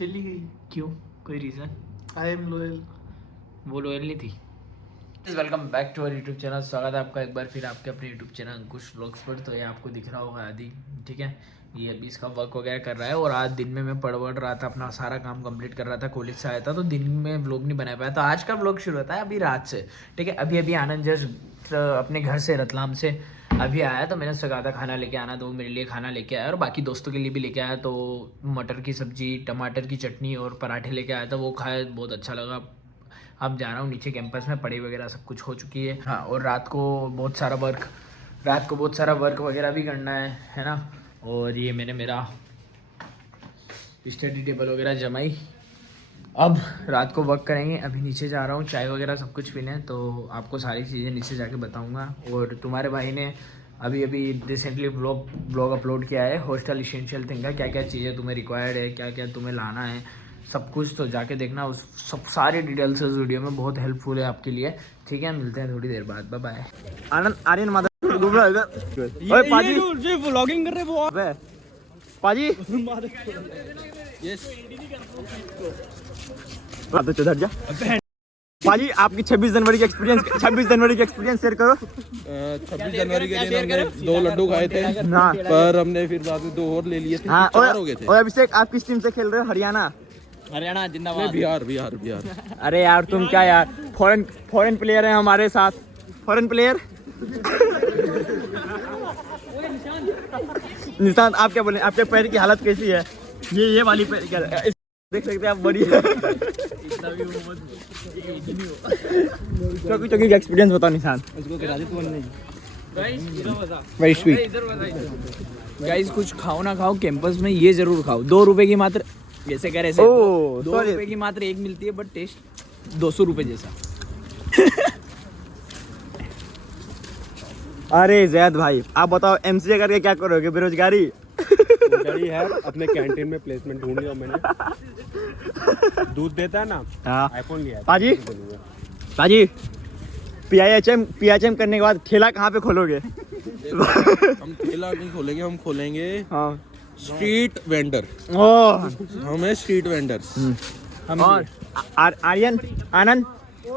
चली गई। क्यों? कोई रीज़न? I am loyal. वो लॉयल नहीं थी। Welcome back to our YouTube channel. स्वागत है आपका एक बार फिर आपके अपने यूट्यूब चैनल अंकुश व्लॉग्स पर। तो ये आपको दिख रहा होगा आदि, ठीक है। ये अभी इसका वर्क वगैरह कर रहा है और आज दिन में मैं पढ़ रहा था, अपना सारा काम कंप्लीट कर रहा था, कॉलेज से आया था तो दिन में व्लॉग नहीं बना पाया। तो आज का व्लॉग शुरू होता है अभी रात से, ठीक है। अभी आनंद जस्ट अपने घर से रतलाम से अभी आया तो मैंने उससे कहा था खाना लेके आना, तो वो मेरे लिए खाना लेके आया और बाकी दोस्तों के लिए भी लेके आया। तो मटर की सब्जी, टमाटर की चटनी और पराठे लेके आया था, वो खाया, बहुत अच्छा लगा। अब जा रहा हूँ नीचे कैंपस में, पढ़ाई वगैरह सब कुछ हो चुकी है। हाँ, और रात को बहुत सारा वर्क वगैरह भी करना है ना। और ये मैंने मेरा स्टडी टेबल वगैरह जमाई, अब रात को वर्क करेंगे। अभी नीचे जा रहा हूँ चाय वगैरह सब कुछ पीने, तो आपको सारी चीज़ें नीचे जाके बताऊँगा। और तुम्हारे भाई ने अभी रिसेंटली ब्लॉग अपलोड किया है हॉस्टल इसेंशियल थिंग का, क्या क्या चीज़ें तुम्हें रिक्वायर्ड है, क्या क्या तुम्हें लाना है, सब कुछ। तो जाके देखना, उस सब सारी डिटेल्स उस वीडियो में, बहुत हेल्पफुल है आपके लिए, ठीक है। मिलते हैं थोड़ी देर बाद, बाय बाय। आनंद आर्यन माधव घूम रहा है इधर। ओए पाजी, ये व्लॉगिंग कर रहे वो। अबे पाजी, यस आप तो चढ़ जा। पाजी आपकी 26 जनवरी की एक्सपीरियंस शेयर करो। 26 जनवरी के दिन हमने 2 लड्डू खाए थे हाँ। पर हमने फिर बाद में 2 और ले लिए थे। हाँ, 4 हो गए थे। और अभिषेक आप किस टीम से खेल रहे हो? हरियाणा जिंदाबाद। बिहार। अरे यार तुम क्या यार, फॉरेन प्लेयर हैं हमारे साथ, फॉरेन प्लेयर। निशांत आप क्या बोले, आपके पैर की हालत कैसी है? ये वाली पैर क्या देख सकते हैं आप, बड़ी चौकी का एक्सपीरियंस बताओ निशांत। वेरी स्वीट गाइस, कुछ खाओ ना खाओ, कैंपस में ये जरूर खाओ। 2 रुपए की मात्र, जैसे कह रहे थे, 2 रुपए की मात्र एक मिलती है, बट टेस्ट 200 रुपए जैसा। अरे जैद भाई आप बताओ, एमसीए करके क्या करोगे? बेरोजगारी है। अपने कैंटीन में प्लेसमेंट ढूंढ लिया मैंने। दूध देता है ना, आईफोन लिया। पाजी पीएचएम करने के बाद ठेला कहाँ पे खोलोगे? हम ठेला नहीं खोलेंगे, हम खोलेंगे स्ट्रीट वेंडर। हमें स्ट्रीट वेंडर्स। और आर्यन आनंद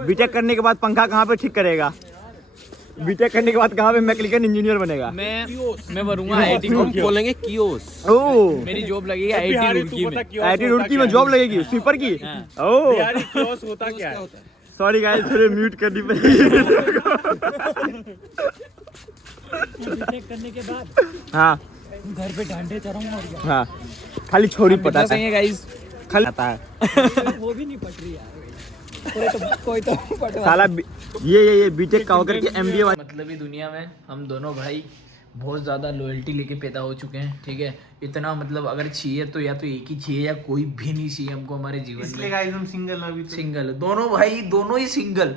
बीटेक करने के बाद पंखा कहाँ पे ठीक करेगा? बीटेक करने के बाद कहाँ पे मैकेनिकल इंजीनियर बनेगा? मैं बनूंगा आईआईटी हम खोलेंगे कियोस्क। ओह, मेरी जॉब लगेगी आईआईटी रुड़की में। आईआईटी रुड़की में जॉब लगेगी स्वीपर की। ओह, कियोस्क होता क्या है? सॉरी गाइस, थोड़े म्यूट करनी पड़ेगी। बीटेक करने के बाद हाँ, घर पे डांडे चढ़ाऊंगा और क्या। हाँ, खाली छोड़ी पटाता है गाइस, खाली आता है वो भी नहीं पट रही यार, कोई तो पटवा। साला ये बीटेक का होकर के एमबीए। मतलब ही दुनिया में हम दोनों भाई बहुत ज़्यादा लॉयल्टी लेके पैदा हो चुके हैं, ठीक है। इतना मतलब अगर चाहिए तो या तो एक ही चाहिए या कोई भी नहीं चाहिए हमको हमारे जीवन में। गाइस हम सिंगल अभी तो। सिंगल दोनों भाई, दोनों ही सिंगल,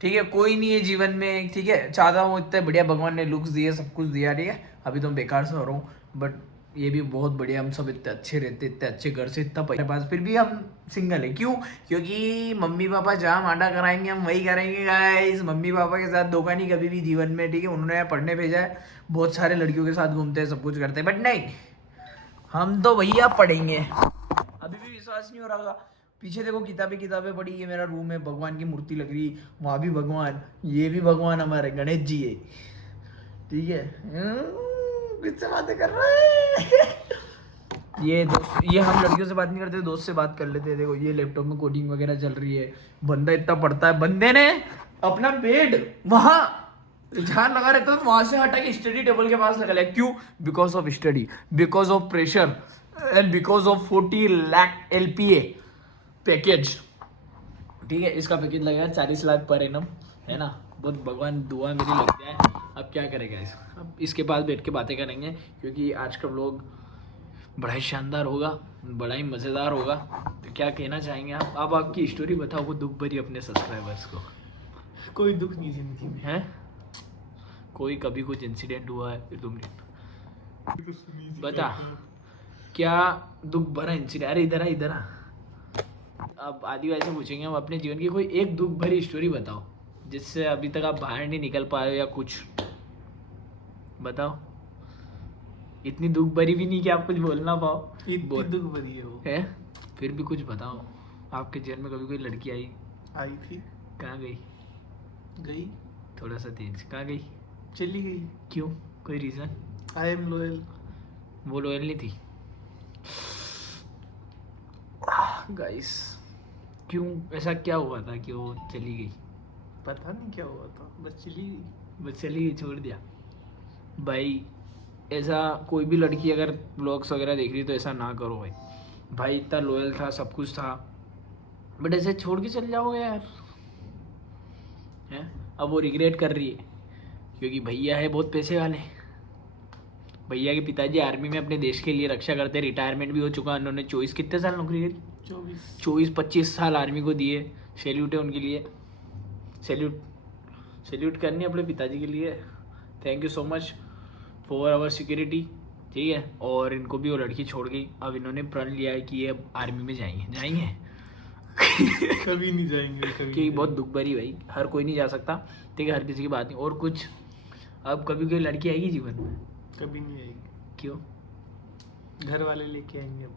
ठीक है। कोई नहीं है जीवन में, ठीक है। चाहता हूँ, इतने बढ़िया भगवान ने लुक्स दिए, सब कुछ दिया, ठीक है। अभी तो बेकार से हो रहा हूँ, बट ये भी बहुत बढ़िया। हम सब इतने अच्छे रहते, इतने अच्छे घर से, इतना पैसा पास, फिर भी हम सिंगल है। क्यों? क्योंकि मम्मी पापा जहाँ मांडा कराएंगे हम वही करेंगे गाइस। मम्मी पापा के साथ धोखा नहीं कभी भी जीवन में, ठीक है। उन्होंने यहाँ पढ़ने भेजा है, बहुत सारे लड़कियों के साथ घूमते हैं, सब कुछ करते हैं, बट नहीं, हम तो भैया पढ़ेंगे। अभी भी विश्वास नहीं हो रहा। पीछे देखो, किताबें पड़ी, ये मेरा रूम है, भगवान की मूर्ति लग रही, वहाँ भी भगवान, ये भी भगवान, हमारे गणेश जी है, ठीक है। किससे बातें कर रहा है? ये हम लड़कियों से बात नहीं करते, दोस्त से बात कर लेते हैं। देखो, ये लैपटॉप में कोडिंग वगैरह चल रही है, बंदा इतना पढ़ता है, बंदे ने अपना बेड वहाँ जहाँ लगा रहता है वहां से हटा के स्टडी टेबल के पास लगा लिया। क्यों? Because of study, because of pressure and because of 40 lakh LPA package, ठीक है। इसका पैकेज लगेगा 40 लाख पर एनम, है ना। बहुत भगवान दुआ मेरी लग जाए। अब क्या करेगा इस, अब इसके पास बैठ के बातें करेंगे, क्योंकि आज का व्लॉग बड़ा ही शानदार होगा, बड़ा ही मज़ेदार होगा। तो क्या कहना चाहेंगे आप? आपकी स्टोरी बताओ, वो दुख भरी अपने सब्सक्राइबर्स को। कोई दुख नहीं जिंदगी में है? कोई कभी कुछ इंसिडेंट हुआ है फिर तुम बता, क्या दुख भरा इंसिडेंट? अरे इधर आ। अब आदिवासी पूछेंगे हम, अपने जीवन की कोई एक दुख भरी स्टोरी बताओ, जिससे अभी तक आप बाहर नहीं निकल पाए हो, या कुछ बताओ। इतनी दुख भरी भी नहीं कि आप कुछ बोल ना पाओ। इतनी दुख भरी है वो है। फिर भी कुछ बताओ, आपके जेल में कभी कोई लड़की आई? आई थी, कहाँ गई? गई, थोड़ा सा तेज, कहाँ गई? चली गई। क्यों, कोई रीज़न? I am loyal. वो लॉयल नहीं थी गाइस? क्यों, ऐसा क्या हुआ था कि वो चली गई? पता नहीं क्या हुआ था, बस चली गई। बस चली गई, छोड़ दिया। भाई ऐसा कोई भी लड़की अगर ब्लॉग्स वगैरह देख रही है तो ऐसा ना करो भाई। भाई इतना लॉयल था, सब कुछ था, बट ऐसे छोड़ के चल जाओगे यार, हैं? अब वो रिग्रेट कर रही है क्योंकि भैया है बहुत पैसे वाले। भैया के पिताजी आर्मी में अपने देश के लिए रक्षा करते, रिटायरमेंट भी हो चुका। उन्होंने 24 कितने साल नौकरी करी? 24-25 साल आर्मी को दिए। सैल्यूट है उनके लिए, सैल्यूट करनी है अपने पिताजी के लिए। Thank you so much for our security, ठीक है। और इनको भी वो लड़की छोड़ गई। अब इन्होंने प्रण लिया है कि ये अब आर्मी में जाएंगे कभी नहीं जाएंगे, कभी कि बहुत दुख भरी भाई, हर कोई नहीं जा सकता, ठीक है, हर किसी की बात नहीं। और कुछ, अब कभी कोई लड़की आएगी जीवन में? कभी नहीं आएगी। क्यों? घर वाले लेके आएंगे अब।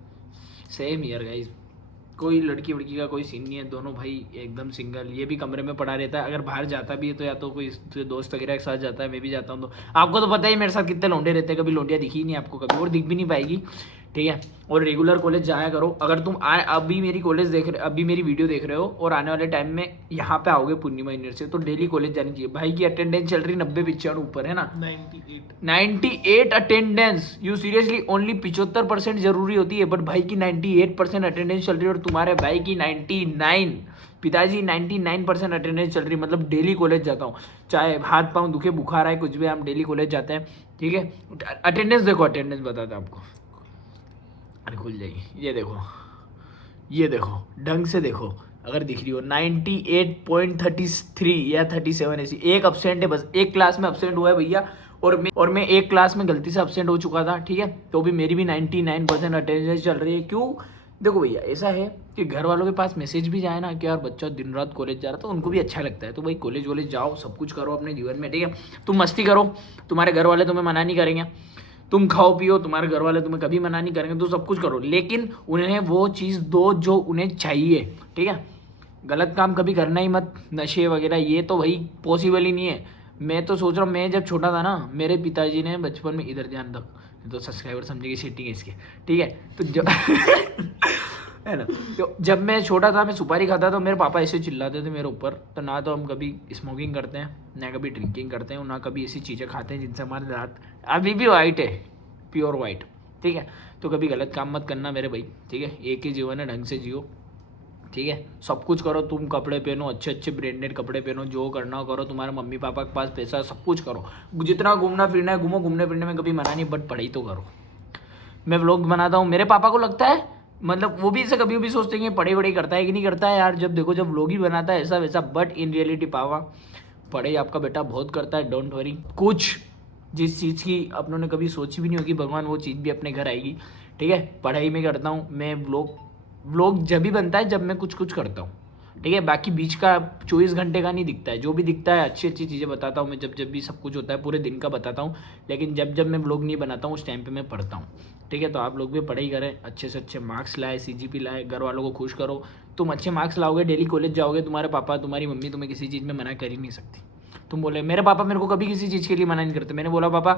सेम ईयर गाइस, कोई लड़की वड़की का कोई सीन नहीं है, दोनों भाई एकदम सिंगल। ये भी कमरे में पड़ा रहता है, अगर बाहर जाता भी है तो या तो कोई दोस्त वगैरह के साथ जाता है, मैं भी जाता हूँ। तो आपको तो पता ही मेरे साथ कितने लौंडे रहते हैं, कभी लौंडिया दिखी नहीं आपको कभी, और दिख भी नहीं पाएगी, ठीक है। और रेगुलर कॉलेज जाया करो। अगर तुम अभी मेरी कॉलेज देख रहे, अभी मेरी वीडियो देख रहे हो और आने वाले टाइम में यहाँ पे आओगे पूर्णिमा यूनिवर्सिटी, तो डेली कॉलेज जानी चाहिए। भाई की अटेंडेंस चल रही 90-95 ऊपर है ना, 98 अटेंडेंस। यू सीरियसली, ओनली 75% जरूरी होती है, बट भाई की 98% अटेंडेंस चल रही है। और तुम्हारे भाई की 99, पिताजी 99% अटेंडेंस चल रही है। मतलब डेली कॉलेज जाता हूँ, चाहे हाथ पाँव दुखे, बुखार आए, कुछ भी, हम डेली कॉलेज जाते हैं, ठीक है। अटेंडेंस देखो, अटेंडेंस बताते हैं आपको, अरे खुल जाएगी, ये देखो ढंग से देखो, अगर दिख रही हो 98.33 या 37 ऐसी। एक अपसेंट है बस, एक क्लास में अपसेंट हुआ है भैया, और मैं एक क्लास में गलती से अपसेंट हो चुका था, ठीक है। तो भी मेरी भी 99% अटेंडेंस चल रही है। क्यों? देखो भैया, ऐसा है कि घर वालों के पास मैसेज भी जाए ना कि यार बच्चा दिन रात कॉलेज जा रहा, तो उनको भी अच्छा लगता है। तो भाई कॉलेज वॉलेज जाओ, सब कुछ करो अपने जीवन में, ठीक है। तुम मस्ती करो, तुम्हारे घर वाले तुम्हें मना नहीं करेंगे। तुम खाओ पियो, तुम्हारे घर वाले तुम्हें कभी मना नहीं करेंगे। तो सब कुछ करो, लेकिन उन्हें वो चीज़ दो जो उन्हें चाहिए, ठीक है। गलत काम कभी करना ही मत, नशे वगैरह, ये तो भाई पॉसिबल ही नहीं है। मैं तो सोच रहा हूँ, मैं जब छोटा था ना, मेरे पिताजी ने बचपन में, इधर ध्यान रख, तो सब्सक्राइबर समझेगी सेटिंग है इसके, ठीक है। तो जब है ना, तो जब मैं छोटा था, मैं सुपारी खाता था, मेरे पापा ऐसे चिल्लाते थे मेरे ऊपर। तो ना तो हम कभी स्मोकिंग करते हैं, ना कभी ड्रिंकिंग करते हैं, ना कभी ऐसी चीज़ें खाते हैं जिनसे हमारे दांत अभी भी वाइट है, प्योर वाइट, ठीक है। तो कभी गलत काम मत करना मेरे भाई, ठीक है। एक ही जीवन है, ढंग से जियो, ठीक है। सब कुछ करो, तुम कपड़े पहनो, अच्छे अच्छे ब्रांडेड कपड़े पहनो, जो करना करो, तुम्हारे मम्मी पापा के पास पैसा, सब कुछ करो, जितना घूमना फिरना है घूमो, घूमने फिरने में कभी मना नहीं, बट पढ़ाई तो करो। मैं व्लॉग बनाता हूँ, मेरे पापा को लगता है, मतलब वो भी इसे कभी भी सोचते हैं पढ़ाई वढ़ाई करता है कि नहीं करता है यार, जब देखो जब व्लॉग ही बनाता है ऐसा वैसा, बट इन रियलिटी पापा पढ़ाई आपका बेटा बहुत करता है, डोंट वरी। कुछ जिस चीज़ की अपनों ने कभी सोची भी नहीं होगी, भगवान वो चीज़ भी अपने घर आएगी, ठीक है। पढ़ाई में करता हूँ मैं, व्लॉग जब भी बनता है जब मैं कुछ करता हूँ, ठीक है। बाकी बीच का 24 घंटे का नहीं दिखता है, जो भी दिखता है अच्छी अच्छी चीज़ें बताता हूँ मैं, जब भी सब कुछ होता है पूरे दिन का बताता हूँ। लेकिन जब मैं व्लॉग नहीं बनाता हूँ उस टाइम पे मैं पढ़ता हूँ, ठीक है। तो आप लोग भी पढ़ाई करें, अच्छे से अच्छे मार्क्स लाए, CGP लाए, घर वालों को खुश करो। तुम अच्छे मार्क्स लाओगे, डेली कॉलेज जाओगे, तुम्हारे पापा तुम्हारी मम्मी तुम्हें किसी चीज़ में मना कर ही नहीं सकती। तुम बोले, मेरे पापा मेरे को कभी किसी चीज़ के लिए मना नहीं करते। मैंने बोला पापा,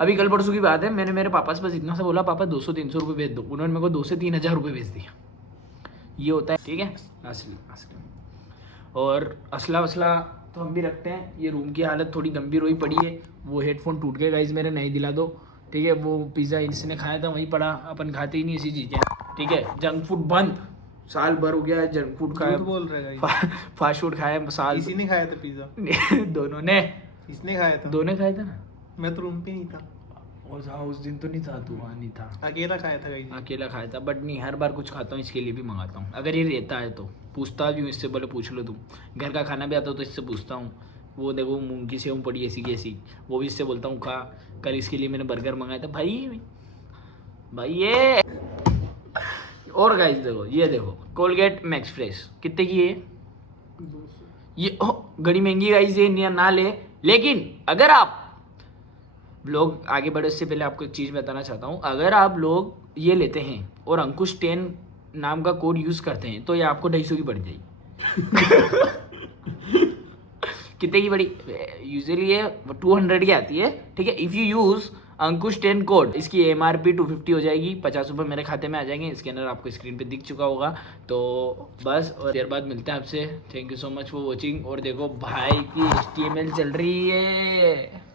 अभी कल परसों की बात है, मैंने मेरे पापा से बस इतना सा बोला, पापा 200-300 रुपये भेज दो। उन्होंने मेरे को 2 से 3 हज़ार रुपये भेज दिया। ये होता है, ठीक है, असली। और असला वसला तो हम भी रखते हैं। ये रूम की हालत थोड़ी गंभीर हुई पड़ी है, वो हेडफोन टूट गए गाइस मेरे, नहीं दिला दो, ठीक है। वो पिज़्ज़ा इसने खाया था वहीं पड़ा, अपन खाते ही नहीं ऐसी चीज़ें, ठीक है। जंक फूड बंद, साल भर हो गया है जंक फूड खाया, बोल रहे फास्ट फूड खाया साल। इसी ने खाया था पिज़्ज़ा दोनों ने, इसने खाया था, दोनों खाया था ना, मैं तो रूम पे नहीं था। और हाँ उस दिन तो नहीं था, तू वहाँ नहीं था, अकेला खाया था गाइस, अकेला खाया था। बट नहीं, हर बार कुछ खाता हूँ, इसके लिए भी मंगाता हूँ। अगर ये रहता है तो पूछता भी हूँ इससे, बोले पूछ लो तुम, घर का खाना भी आता हो तो इससे पूछता हूँ। वो देखो मूंग की सेव पड़ी ऐसी की ऐसी, वो भी इससे बोलता हूँ खा। कल इसके लिए मैंने बर्गर मंगाया था भाई ये। और गाइस देखो, ये देखो कोलगेट मैक्स फ्रेश कितने की है ये? घड़ी महंगी गाइस, ये ना ले। लेकिन अगर आप लोग आगे बढ़े उससे पहले आपको एक चीज़ बताना चाहता हूँ, अगर आप लोग ये लेते हैं और अंकुश 10 नाम का कोड यूज़ करते हैं तो ये आपको 250 की पड़ जाएगी। कितने की पड़ी? यूजुअली ये 200 की आती है, ठीक है। If you use Ankush 10 code, इसकी MRP 250 हो जाएगी, 50 रुपये मेरे खाते में आ जाएंगे। स्कैनर आपको स्क्रीन पे दिख चुका होगा। तो बस, और देर बाद मिलते हैं आपसे। Thank you so much for watching. और देखो भाई की HTML चल रही है।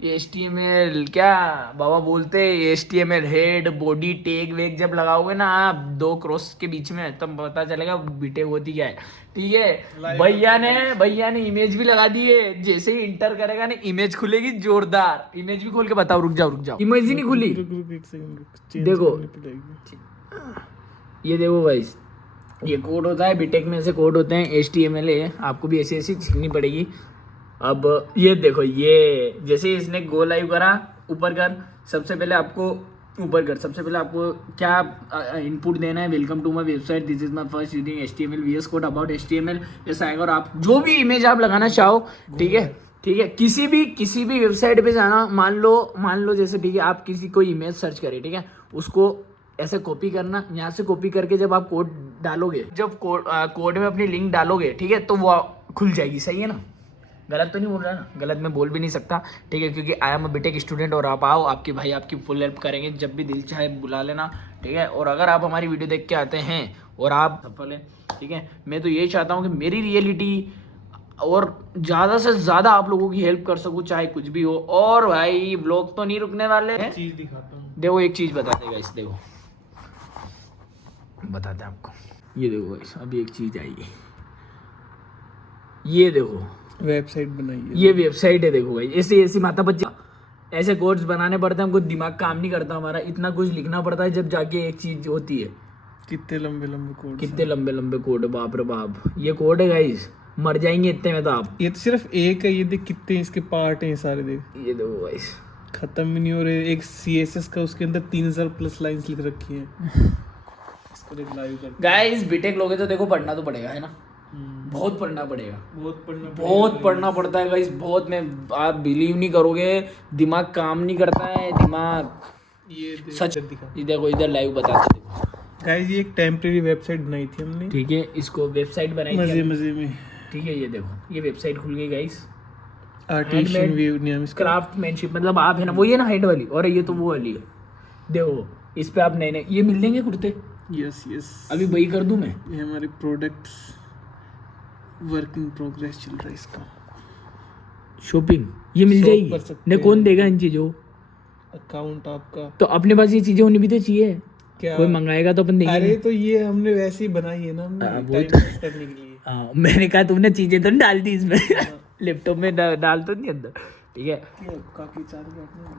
ये HTML क्या बाबा बोलते हैं, HTML हेड बॉडी टैग वेग जब लगाओगे ना आप 2 क्रॉस के बीच में, तब पता चलेगा बीटेक होती क्या है, ठीक है। भैया ने इमेज भी लगा दी है। जैसे ही इंटर करेगा ना इमेज खुलेगी जोरदार। इमेज भी खोल के बताओ। रुक जाओ, इमेज ही नहीं खुली। देखो ये देखो गाइस, ये कोड होता है बीटेक में, ऐसे कोड होते हैं। HTML है, आपको भी ऐसी सीखनी पड़ेगी। अब ये देखो, ये जैसे इसने गो लाइव करा, ऊपर कर, सबसे पहले आपको ऊपर कर, सबसे पहले आपको क्या इनपुट देना है। Welcome to my website, this is my first using HTML VS code about HTML। ऐसा आएगा और आप जो भी इमेज आप लगाना चाहो, ठीक है, किसी भी वेबसाइट पे जाना, मान लो जैसे, ठीक है, आप किसी कोई इमेज सर्च करें, ठीक है, उसको ऐसे कॉपी करना। यहाँ से कॉपी करके जब आप कोड डालोगे, जब कोड में अपनी लिंक डालोगे, ठीक है, तो वो खुल जाएगी। सही है ना? गलत तो नहीं बोल रहा ना? गलत मैं बोल भी नहीं सकता, ठीक है, क्योंकि I am a BTech student. और आप आओ, आपके भाई आपकी फुल हेल्प करेंगे, जब भी दिल चाहे बुला लेना, ठीक है। और अगर आप हमारी वीडियो देख के आते हैं और आप सफल हैं, ठीक है, मैं तो यही चाहता हूँ कि मेरी रियलिटी और ज़्यादा से ज़्यादा आप लोगों की हेल्प कर सकूँ, चाहे कुछ भी हो। और भाई व्लॉग तो नहीं रुकने वाले हैं। चीज दिखाता हूँ, देखो एक चीज़ बता देगा, इस देखो बताते हैं आपको। ये देखो गाइस, अभी एक चीज़ आई है, ये देखो वेबसाइट बनाई है। ये वेबसाइट है। देखो भाई, ऐसी माता बच्चे ऐसे कोड्स बनाने पड़ते हैं, हमको दिमाग काम नहीं करता हमारा, इतना कुछ लिखना पड़ता है जब जाके एक चीज होती है। कितने लंबे कोड, कितने लंबे कोड, बाप रे बाप। ये कोड है गाइस, मर जाएंगे इतने में तो आप। ये तो सिर्फ एक है, ये देख कितने इसके पार्ट हैं, ये सारे देख। ये देखो गाइस, खत्म भी नहीं हो रहे। एक CSS का, उसके अंदर 3000 प्लस लाइंस लिख रखी हैं। इसको देख लाइव कर गाइस। बीटेक लोगे तो देखो पढ़ना तो पड़ेगा, है ना? बहुत पढ़ना पड़ेगा, बहुत पढ़ना पड़ता है गाइस, बहुत। मैं आप बिलीव नहीं करोगे, दिमाग काम नहीं करता है, दिमाग ये सच। दिखा ये देखो इधर लाइव बताते हैं गाइस, ये एक टेम्परेरी वेबसाइट बनाई थी हमने, ठीक है। इसको वेबसाइट बनाई थी मजे में, ठीक है। ये देखो, ये वेबसाइट खुल गई गाइस। आर्टिशियन व्यू नाम इसका, क्राफ्टमैनशिप, मतलब आप है ना, वो ये ना हैंड वाली, और ये तो वो वाली है। देखो इस पे आप नए ये मिल देंगे कुर्ते। यस अभी वही कर दूं मैं। ये हमारे प्रोडक्ट्स वर्क इन प्रोग्रेस चल रहा है इसका। शॉपिंग ये मिल शॉप जाएगी कर सकते ने, हैं। कौन देगा इन चीजों? अकाउंट आपका, तो अपने पास ये चीजें होनी भी तो चाहिए। क्या कोई मंगाएगा तो अपन देंगे। अरे तो ये हमने वैसे ही बनाई है ना, हमने वो टाइम तो- पास करने के लिए। हाँ, मैंने कहा तुमने चीजें तो नहीं डाल दी इसमें। लैपटॉप में डाल तो नहीं अंदर, ठीक है। काफी चार बैठने।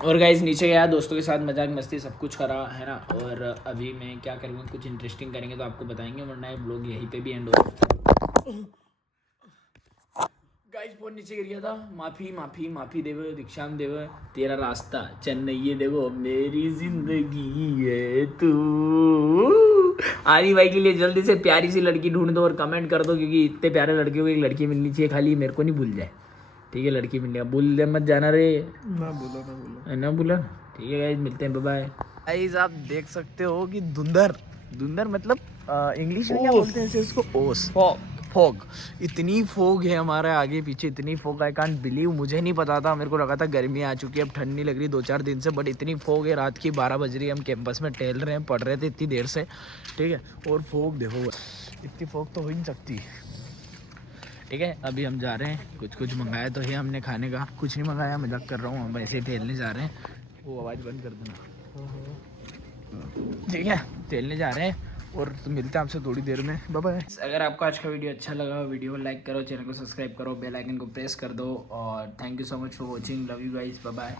और गाइस नीचे गया, दोस्तों के साथ मजाक मस्ती सब कुछ करा, है ना। और अभी मैं क्या करूँगा, कुछ इंटरेस्टिंग करेंगे तो आपको बताएंगे, वरना ये ब्लॉग यहीं पे भी एंड हो। गाइस फोन नीचे गिर गया था, माफी देवे दीक्षाम देवे, तेरा रास्ता चेन्नई। ये देखो, मेरी जिंदगी है तू। आरी भाई के लिए जल्दी से प्यारी सी लड़की ढूंढ दो और कमेंट कर दो, क्योंकि इतने प्यारे लड़कियों को एक लड़की मिलनी चाहिए, खाली मेरे को नहीं भूल जाए, ठीक है। लड़की मिलने का भूल दे मत जाना रे, ना बोलो ना बोला, ठीक है गाइस, मिलते हैं, बाय बाय। गाइस आप देख सकते हो कि धुंधर मतलब इंग्लिश में क्या बोलते हैं इसको, ओस, फॉग। इतनी फॉग है हमारे आगे पीछे, इतनी फॉग, आई कांट बिलीव। मुझे नहीं पता था, मेरे को लगा था गर्मी आ चुकी है, अब ठंड नहीं लग रही 2-4 दिन से, बट इतनी फॉग है। रात की 12 बज रही है, हम कैंपस में टहल रहे हैं, पढ़ रहे थे इतनी देर से, ठीक है। और फॉग देखो, इतनी फॉग तो हो ही नहीं सकती, ठीक है। अभी हम जा रहे हैं, कुछ मंगाया तो है हमने खाने का, कुछ नहीं मंगाया, मजाक कर रहा हूँ, हम ऐसे ही टहलने जा रहे हैं। वो आवाज़ बंद कर देना, ठीक है। टहलने जा रहे हैं और तो मिलते हैं आपसे थोड़ी देर में, बाय बाय। अगर आपको आज का वीडियो अच्छा लगा, वीडियो को लाइक करो, चैनल को सब्सक्राइब करो, बेल आइकन को प्रेस कर दो, और thank you so much for watching, love you guys, bye bye.